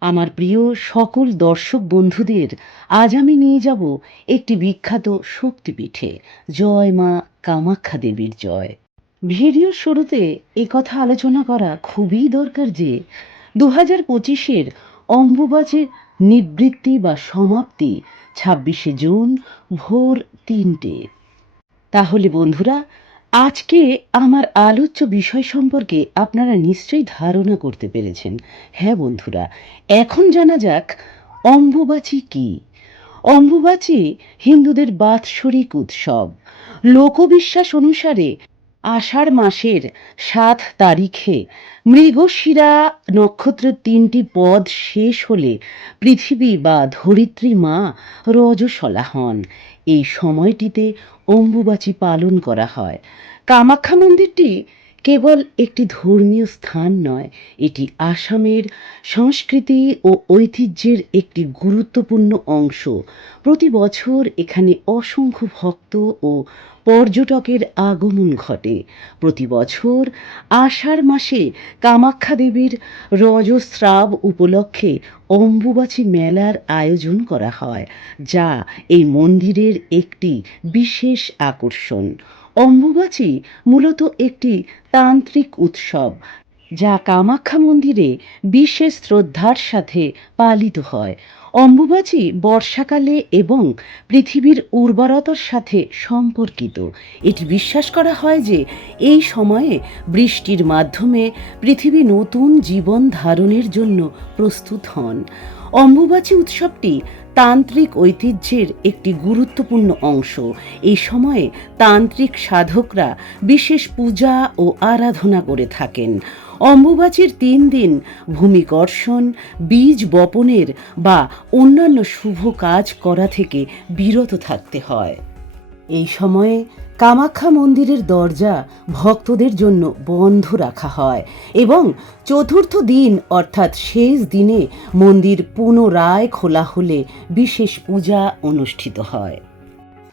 আমার প্রিয় সকল দর্শক বন্ধুদের, আজ আমি নিয়ে যাব একটি বিখ্যাত শক্তিপীঠে। জয় মা কামাখ্যা দেবীর জয়। ভিডিওর শুরুতে কথা আলোচনা করা খুবই দরকার যে দু হাজার পঁচিশের অম্বুবাচীর নিবৃত্তি বা সমাপ্তি ছাব্বিশে জুন ভোর তিনটে। তাহলে বন্ধুরা আজকে আমার আলোচ্য বিষয় সম্পর্কে আপনারা নিশ্চয়ই ধারণা করতে পেরেছেন। হ্যাঁ বন্ধুরা, এখন জানা যাক অম্বুবাচী কি? অম্বুবাচী হিন্দুদের বাৎসরিক উৎসব। লোকবিশ্বাস অনুসারে আষাঢ় মাসের সাত তারিখে মৃগশিরা নক্ষত্রের তিনটি পদ শেষ হলে পৃথিবী বা ধরিত্রী মা রজসলা হন। এই সময়টিতে অম্বুবাচী পালন করা হয়। কামাখ্যা মন্দিরটি কেবল একটি ধর্মীয় স্থান নয়, এটি আসামের সংস্কৃতি ও ঐতিহ্যের একটি গুরুত্বপূর্ণ অংশ। প্রতি বছর এখানে অসংখ্য ভক্ত ও পর্যটকের আগমন ঘটে। প্রতি বছর আষাঢ় মাসে কামাখ্যা দেবীর রজস্রাব উপলক্ষে অম্বুবাচী মেলার আয়োজন করা হয়, যা এই মন্দিরের একটি বিশেষ আকর্ষণ। অম্বুবাচী মূলত একটি তান্ত্রিক উৎসব যা কামাখ্যা মন্দিরে বিশেষ শ্রদ্ধার সাথে পালিত হয়। অম্বুবাচী বর্ষাকালে এবং পৃথিবীর উর্বরতার সাথে সম্পর্কিত। এটি বিশ্বাস করা হয় যে এই সময়ে বৃষ্টির মাধ্যমে পৃথিবী নতুন জীবন ধারণের জন্য প্রস্তুত হন। অম্বুবাচী উৎসবটি তান্ত্রিক ঐতিহ্যের একটি গুরুত্বপূর্ণ অংশ। এই সময়ে তান্ত্রিক সাধকরা বিশেষ পূজা ও আরাধনা করে থাকেন। অম্বুবাচীর তিন দিন ভূমিকর্ষণ, বীজ বপনের বা অন্যান্য শুভ কাজ করা থেকে বিরত থাকতে হয়। এই সময়ে কামাখ্যা মন্দিরের দরজা ভক্তদের জন্য বন্ধ রাখা হয় এবং চতুর্থ দিন অর্থাৎ শেষ দিনে মন্দির পুনরায় খোলা হলে বিশেষ পূজা অনুষ্ঠিত হয়।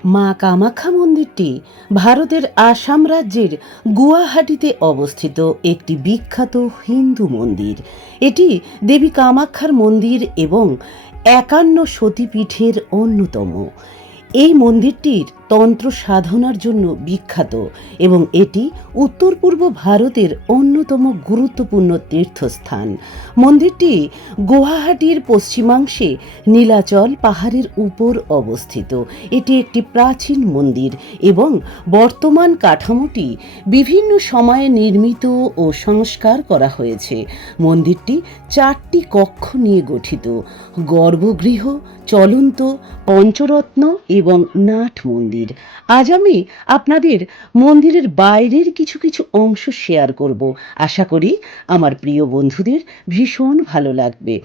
মা কামাখ্যা মন্দিরটি ভারতের আসাম রাজ্যের গুয়াহাটিতে অবস্থিত একটি বিখ্যাত হিন্দু মন্দির। এটি দেবী কামাখ্যার মন্দির এবং একান্ন সতীপীঠের অন্যতম। এই মন্দিরটির তন্ত্র সাধনার জন্য বিখ্যাত এবং এটি উত্তর পূর্ব ভারতের অন্যতম গুরুত্বপূর্ণ তীর্থস্থান। মন্দিরটি গুয়াহাটির পশ্চিমাংশে নীলাচল পাহাড়ের উপর অবস্থিত। এটি একটি প্রাচীন মন্দির এবং বর্তমান কাঠামোটি বিভিন্ন সময়ে নির্মিত ও সংস্কার করা হয়েছে। মন্দিরটি চারটি কক্ষ নিয়ে গঠিত। গর্ভগৃহ, চলন্ত, পঞ্চরত্ন এবং নাট মন্দির। আজ আমি আপনাদের মন্দিরের বাইরের কিছু কিছু অংশ শেয়ার করব। আশা করি আমার প্রিয় বন্ধুদের ভীষণ ভালো লাগবে।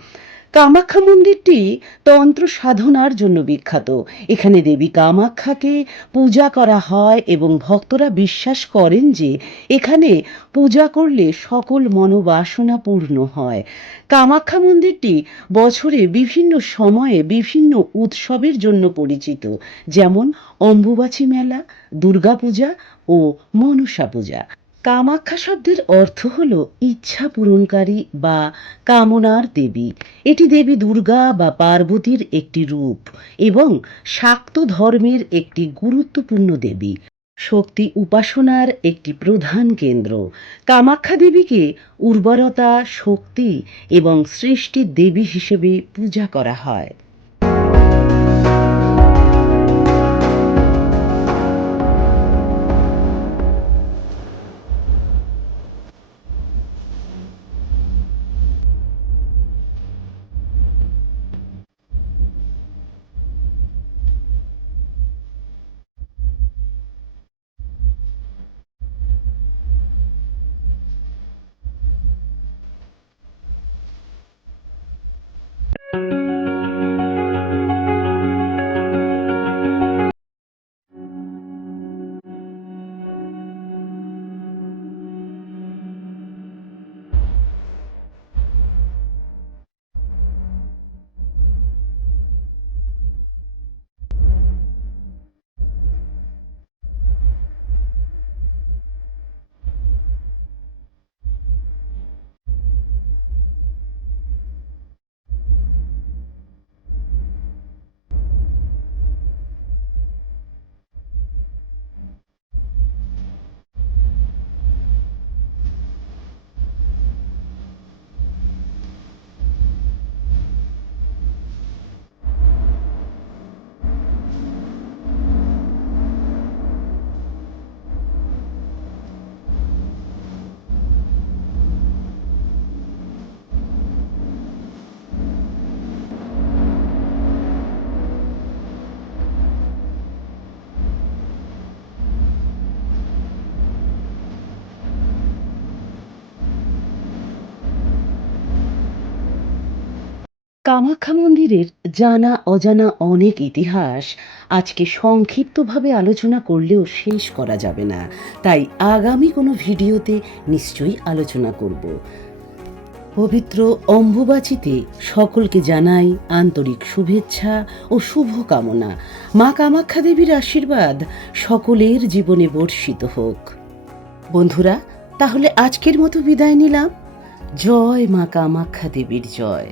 কামাখ্যা মন্দিরটি তন্ত্র সাধনার জন্য বিখ্যাত। এখানে দেবী কামাখ্যাকে পূজা করা হয় এবং ভক্তরা বিশ্বাস করেন যে এখানে পূজা করলে সকল মনোবাসনা পূর্ণ হয়। কামাখ্যা মন্দিরটি বছরে বিভিন্ন সময়ে বিভিন্ন উৎসবের জন্য পরিচিত, যেমন অম্বুবাচী মেলা, দুর্গাপূজা ও মনসা পূজা কামাখ্যা শব্দের অর্থ হল ইচ্ছা পূরণকারী বা কামনার দেবী। এটি দেবী দুর্গা বা পার্বতীর একটি রূপ এবং শাক্ত ধর্মের একটি গুরুত্বপূর্ণ দেবী। শক্তি উপাসনার একটি প্রধান কেন্দ্র। কামাখ্যা দেবীকে উর্বরতা, শক্তি এবং সৃষ্টির দেবী হিসেবে পূজা করা হয়। কামাখ্যা মন্দিরের জানা অজানা অনেক ইতিহাস আজকে সংক্ষিপ্তভাবে আলোচনা করলেও শেষ করা যাবে না। তাই আগামী কোনো ভিডিওতে নিশ্চয়ই আলোচনা করব। পবিত্র অম্বুবাচিতে সকলকে জানাই আন্তরিক শুভেচ্ছা ও শুভকামনা। মা কামাখ্যা দেবীর আশীর্বাদ সকলের জীবনে বর্ষিত হোক। বন্ধুরা, তাহলে আজকের মতো বিদায় নিলাম। জয় মা কামাখ্যা দেবীর জয়।